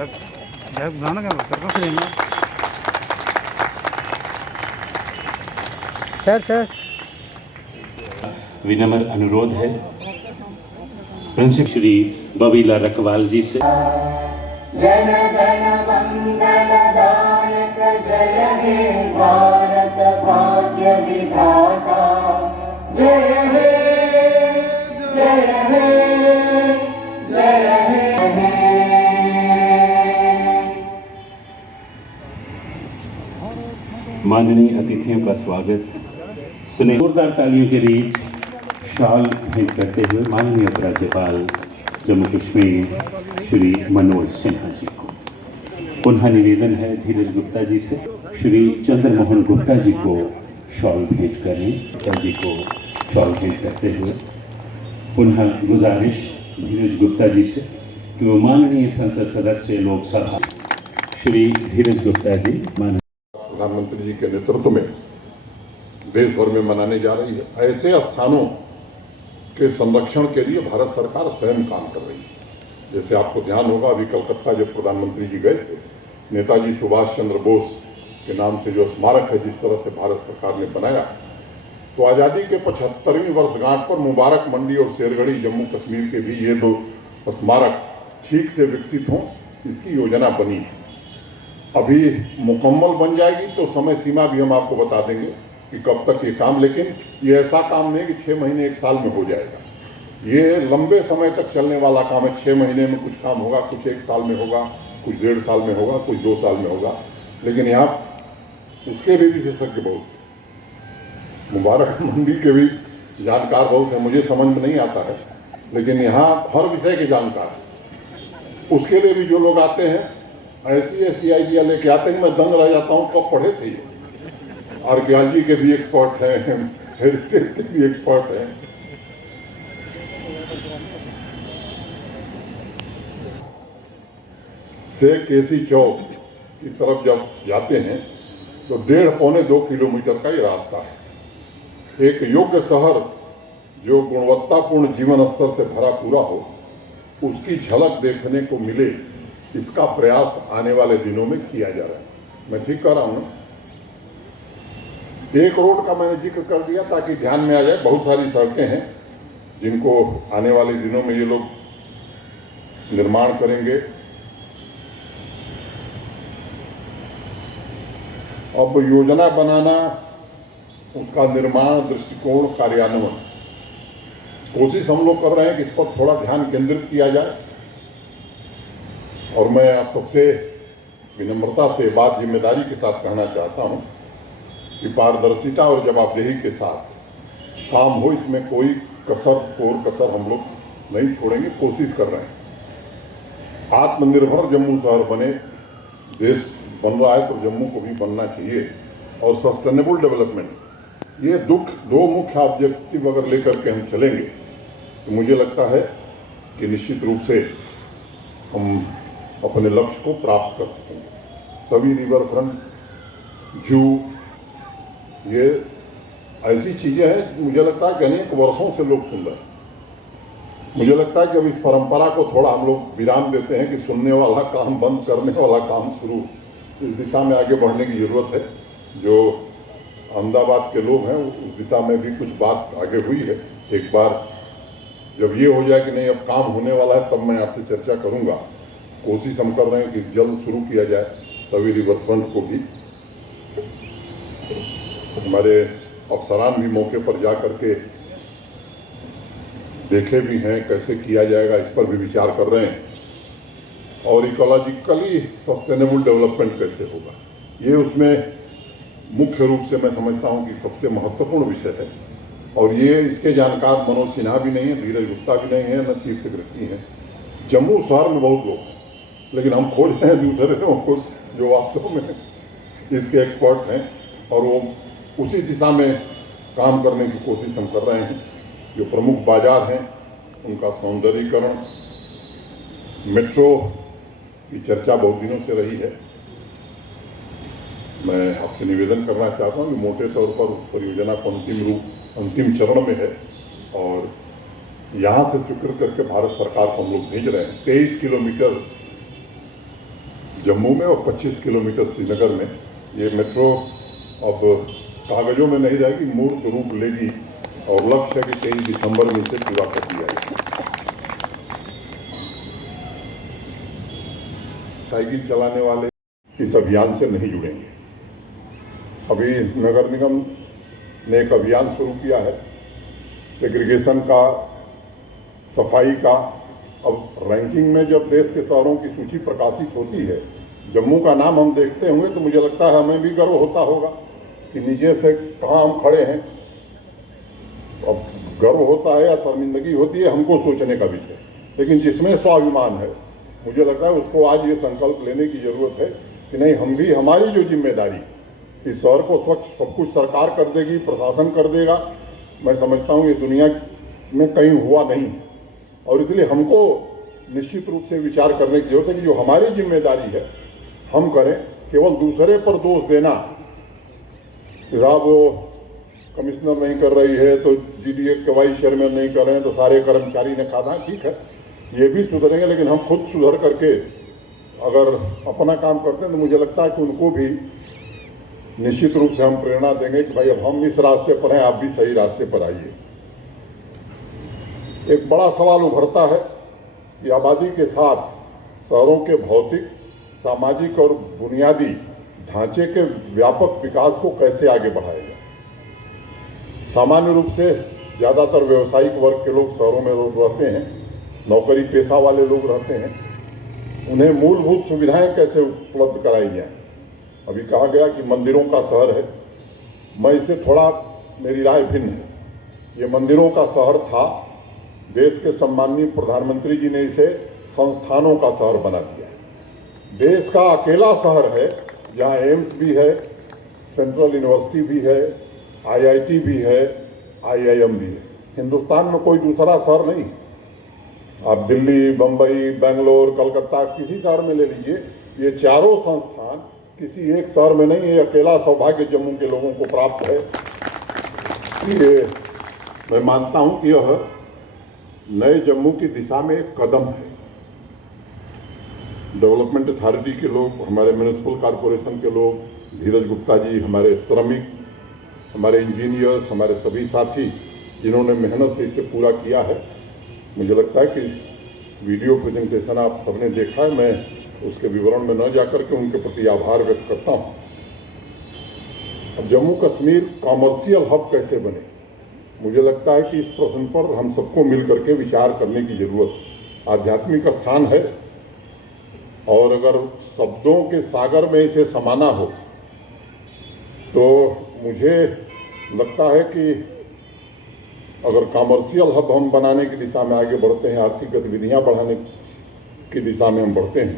बुलाना क्या करना चाहिए सर विनम्र अनुरोध है प्रिंसिपल श्री बबीला रकवाल जी से। जन गण मंगलदायक जय हे भारत भाग्य विधाता जय हे जय हे जय हे। माननीय अतिथियों का स्वागत सुने जोरदार तालियों के बीच शॉल भेंट करते हुए माननीय उपराज्यपाल जम्मू कश्मीर श्री मनोज सिन्हा जी को। पुनः निवेदन है धीरज गुप्ता जी से श्री चंद्र मोहन गुप्ता जी को शॉल भेंट करें। गुप्ता जी को शॉल भेंट करते हुए पुनः गुजारिश धीरज गुप्ता जी से कि वो माननीय संसद सदस्य लोकसभा श्री धीरज गुप्ता जी प्रधानमंत्री जी के नेतृत्व में देश भर में मनाने जा रही है। ऐसे स्थानों के संरक्षण के लिए भारत सरकार स्वयं काम कर रही है। जैसे आपको ध्यान होगा, अभी कलकत्ता जब प्रधानमंत्री जी गए थे, नेताजी सुभाष चंद्र बोस के नाम से जो स्मारक है जिस तरह से भारत सरकार ने बनाया, तो आज़ादी के 75वीं वर्षगांठ पर मुबारक मंडी और शेरगढ़ी जम्मू कश्मीर के भी ये दो स्मारक ठीक से विकसित हों, इसकी योजना बनी है। अभी मुकम्मल बन जाएगी तो समय सीमा भी हम आपको बता देंगे कि कब तक ये काम, लेकिन ये ऐसा काम नहीं कि 6 महीने 1 साल में हो जाएगा। ये लंबे समय तक चलने वाला काम है। 6 महीने में कुछ काम होगा, कुछ 1 साल में होगा, कुछ 1.5 साल में होगा, कुछ 2 साल में होगा। लेकिन यहाँ उसके भी विशेषज्ञ बहुत हैं, मुबारक मंडी के भी जानकार बहुत हैं। मुझे समझ में नहीं आता है, लेकिन यहाँ हर विषय के जानकार हैं। उसके लिए भी जो लोग आते हैं ऐसी आइडिया लेके आते हैं, मैं दंग रह जाता हूँ कब पढ़े थे ये। आर्कियोलॉजी के भी एक्सपर्ट हैं, हेरिटेज के भी एक्सपर्ट हैं। से केसी चौक की तरफ जब जाते हैं तो 1.5-2 किलोमीटर का ये रास्ता है। एक योग्य शहर जो गुणवत्तापूर्ण जीवन स्तर से भरा पूरा हो, उसकी झलक देखने को मिले, इसका प्रयास आने वाले दिनों में किया जा रहा है। मैं ठीक कह रहा हूँ ना? एक रोड का मैंने जिक्र कर दिया ताकि ध्यान में आ जाए। बहुत सारी सड़कें हैं जिनको आने वाले दिनों में ये लोग निर्माण करेंगे। अब योजना बनाना, उसका निर्माण, दृष्टिकोण, कार्यान्वयन, कोशिश हम लोग कर रहे हैं कि इस पर थोड़ा ध्यान केंद्रित किया जाए। और मैं आप सबसे विनम्रता से बात जिम्मेदारी के साथ कहना चाहता हूं कि पारदर्शिता और जवाबदेही के साथ काम हो, इसमें कोई कसर हम लोग नहीं छोड़ेंगे। कोशिश कर रहे हैं आत्मनिर्भर जम्मू शहर बने। देश बन रहा है तो जम्मू को भी बनना चाहिए। और सस्टेनेबल डेवलपमेंट, ये दो मुख्य ऑब्जेक्टिव अगर लेकर के हम चलेंगे तो मुझे लगता है कि निश्चित रूप से हम अपने लक्ष्य को प्राप्त कर सकेंगे। तभी रिवर फ्रंट, जू, ये ऐसी चीजें हैं, मुझे लगता है कि अनेक वर्षों से लोग सुन रहे हैं। मुझे लगता है कि अब इस परंपरा को थोड़ा हम लोग विराम देते हैं कि सुनने वाला काम बंद, करने वाला काम शुरू। इस दिशा में आगे बढ़ने की जरूरत है। जो अहमदाबाद के लोग हैं उस दिशा में भी कुछ बात आगे हुई है। एक बार जब ये हो जाए कि नहीं अब काम होने वाला है, तब मैं आपसे चर्चा करूंगा। कोशिश हम कर रहे हैं कि जल्द शुरू किया जाए। तभी रिवर फ्रंट को भी हमारे अफसरान भी मौके पर जा करके देखे भी हैं कैसे किया जाएगा, इस पर भी विचार कर रहे हैं। और इकोलॉजिकली सस्टेनेबल डेवलपमेंट कैसे होगा, ये उसमें मुख्य रूप से मैं समझता हूं कि सबसे महत्वपूर्ण विषय है। और ये इसके जानकार मनोज सिन्हा भी नहीं है, धीरज गुप्ता भी नहीं है, न चीफ सेक्रेटरी हैं। जम्मू शहर में बहुत लोग हैं, लेकिन हम खोज रहे हैं दूसरे लोगों को जो वास्तव में इसके एक्सपर्ट हैं, और वो उसी दिशा में काम करने की कोशिश हम कर रहे हैं। जो प्रमुख बाजार हैं उनका सौंदर्यीकरण, मेट्रो की चर्चा बहुत दिनों से रही है। मैं आपसे निवेदन करना चाहता हूँ कि मोटे तौर पर उस परियोजना को अंतिम चरण में है, और यहाँ से स्वीकृत करके भारत सरकार को हम लोग भेज रहे हैं। 23 किलोमीटर जम्मू में और 25 किलोमीटर श्रीनगर में। ये मेट्रो अब कागजों में नहीं रहेगी, मूर्त रूप लेगी और लक्ष्य है कि 23 दिसंबर में इसे पूरा कर दिया जाएगा। साइकिल चलाने वाले इस अभियान से नहीं जुड़ेंगे। अभी नगर निगम ने एक अभियान शुरू किया है सेग्रीगेशन का, सफाई का। अब रैंकिंग में जब देश के शहरों की सूची प्रकाशित होती है, जम्मू का नाम हम देखते होंगे तो मुझे लगता है हमें भी गर्व होता होगा कि नीचे से कहाँ हम खड़े हैं। अब गर्व होता है या शर्मिंदगी होती है, हमको सोचने का विषय। लेकिन जिसमें स्वाभिमान है, मुझे लगता है उसको आज ये संकल्प लेने की जरूरत है कि नहीं, हम भी, हमारी जो जिम्मेदारी, इस शहर को स्वच्छ सब कुछ सरकार कर देगी, प्रशासन कर देगा, मैं समझता हूँ ये दुनिया में कहीं हुआ नहीं है। और इसलिए हमको निश्चित रूप से विचार करने की जरूरत है कि जो हमारी जिम्मेदारी है हम करें। केवल दूसरे पर दोष देना, साहब वो कमिश्नर नहीं कर रही है तो जीडीए के वाइस चेयरमैन नहीं कर रहे हैं तो सारे कर्मचारी ने कहा, ठीक है ये भी सुधरेंगे, लेकिन हम खुद सुधर करके अगर अपना काम करते हैं तो मुझे लगता है कि उनको भी निश्चित रूप से हम प्रेरणा देंगे कि भाई अब हम इस रास्ते पर हैं, आप भी सही रास्ते पर आइए। एक बड़ा सवाल उभरता है कि आबादी के साथ शहरों के भौतिक, सामाजिक और बुनियादी ढांचे के व्यापक विकास को कैसे आगे बढ़ाया जाए। सामान्य रूप से ज़्यादातर व्यवसायिक वर्ग के लोग शहरों में रहते हैं, नौकरी पेशा वाले लोग रहते हैं, उन्हें मूलभूत सुविधाएं कैसे उपलब्ध कराई जाएं। अभी कहा गया कि मंदिरों का शहर है, मैं इससे थोड़ा, मेरी राय भिन्न है। ये मंदिरों का शहर था, देश के सम्माननीय प्रधानमंत्री जी ने इसे संस्थानों का शहर बना दिया है। देश का अकेला शहर है जहाँ एम्स भी है, सेंट्रल यूनिवर्सिटी भी है, आईआईटी भी है, आईआईएम भी है। हिंदुस्तान में कोई दूसरा शहर नहीं। आप दिल्ली, बम्बई, बेंगलोर, कलकत्ता, किसी शहर में ले लीजिए, ये चारों संस्थान किसी एक शहर में नहीं है। ये अकेला सौभाग्य जम्मू के लोगों को प्राप्त है। ये मैं मानता हूँ कि यह नए जम्मू की दिशा में एक कदम है। डेवलपमेंट अथॉरिटी के लोग, हमारे म्यूनिसिपल कॉरपोरेशन के लोग, धीरज गुप्ता जी, हमारे श्रमिक, हमारे इंजीनियर्स, हमारे सभी साथी जिन्होंने मेहनत से इसे पूरा किया है, मुझे लगता है कि वीडियो प्रेजेंटेशन आप सबने देखा है, मैं उसके विवरण में न जाकर के उनके प्रति आभार व्यक्त करता हूँ। अब जम्मू कश्मीर कॉमर्शियल हब कैसे बने, मुझे लगता है कि इस प्रश्न पर हम सबको मिलकर के विचार करने की जरूरत। आध्यात्मिक स्थान है और अगर शब्दों के सागर में इसे समाना हो तो मुझे लगता है कि अगर कॉमर्शियल हब हम बनाने की दिशा में आगे बढ़ते हैं, आर्थिक गतिविधियां बढ़ाने की दिशा में हम बढ़ते हैं,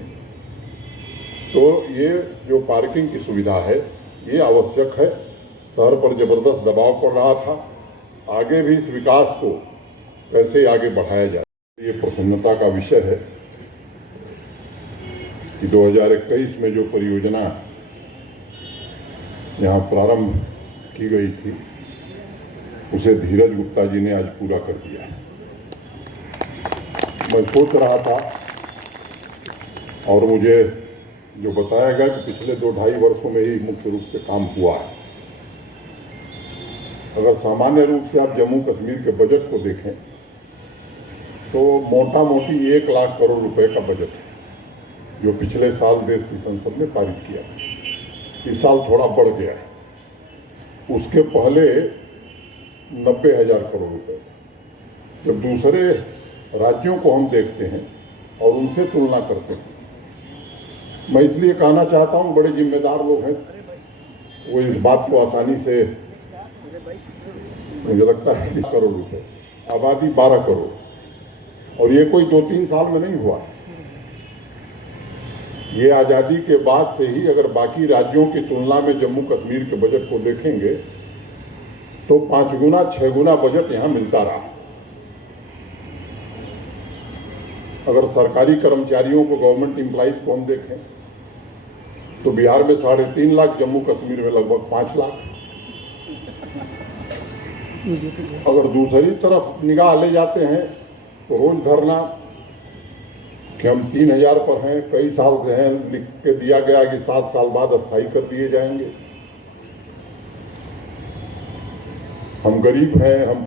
तो ये जो पार्किंग की सुविधा है ये आवश्यक है। शहर पर जबरदस्त दबाव पड़ रहा था, आगे भी इस विकास को कैसे आगे बढ़ाया जाए, ये प्रसन्नता का विषय है कि 2021 में जो परियोजना यहाँ प्रारंभ की गई थी उसे धीरज गुप्ता जी ने आज पूरा कर दिया है। मैं सोच रहा था और मुझे जो बताया गया कि पिछले 2-2.5 वर्षों में ही मुख्य रूप से काम हुआ है। अगर सामान्य रूप से आप जम्मू कश्मीर के बजट को देखें तो मोटा मोटी 1 लाख करोड़ रुपए का बजट है जो पिछले साल देश की संसद ने पारित किया। इस साल थोड़ा बढ़ गया है, उसके पहले 90,000 करोड़ रुपए। जब दूसरे राज्यों को हम देखते हैं और उनसे तुलना करते हैं, मैं इसलिए कहना चाहता हूं, बड़े जिम्मेदार लोग हैं, वो इस बात को आसानी से, मुझे लगता है 20 करोड़ रुपए, आबादी 12 करोड़, और ये कोई 2-3 साल में नहीं हुआ है। ये आज़ादी के बाद से ही अगर बाकी राज्यों की तुलना में जम्मू कश्मीर के बजट को देखेंगे तो 5 गुना 6 गुना बजट यहाँ मिलता रहा। अगर सरकारी कर्मचारियों को, गवर्नमेंट एम्प्लॉइज को हम देखें तो बिहार में 3.5 लाख, जम्मू कश्मीर में लगभग 5 लाख। अगर दूसरी तरफ निगाह ले जाते हैं तो रोज धरना, कि हम 3000 पर हैं, कई साल से हैं, लिख के दिया गया कि 7 साल बाद अस्थायी कर दिए जाएंगे। हम गरीब हैं, हम